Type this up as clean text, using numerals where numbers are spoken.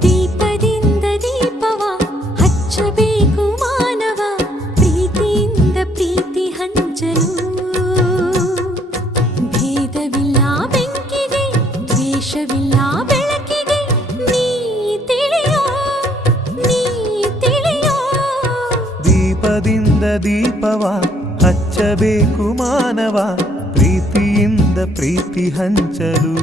ದೀಪದಿಂದ ದೀಪವ ಹಚ್ಚಬೇಕು ಮಾನವ ಪ್ರೀತಿಯಿಂದ ಪ್ರೀತಿ ಹಂಚಲು ಭೇದವಿಲ್ಲ ಬೆಂಕಿಗೆ ದ್ವೇಷವಿಲ್ಲ ಬೆಳಕಿಗೆ ನೀ ತಿಳಿಯೋ ದೀಪದಿಂದ ದೀಪವ ಹಚ್ಚಬೇಕು ಮಾನವ ಪ್ರೀತಿಯಿಂದ ಪ್ರೀತಿ ಹಂಚಲು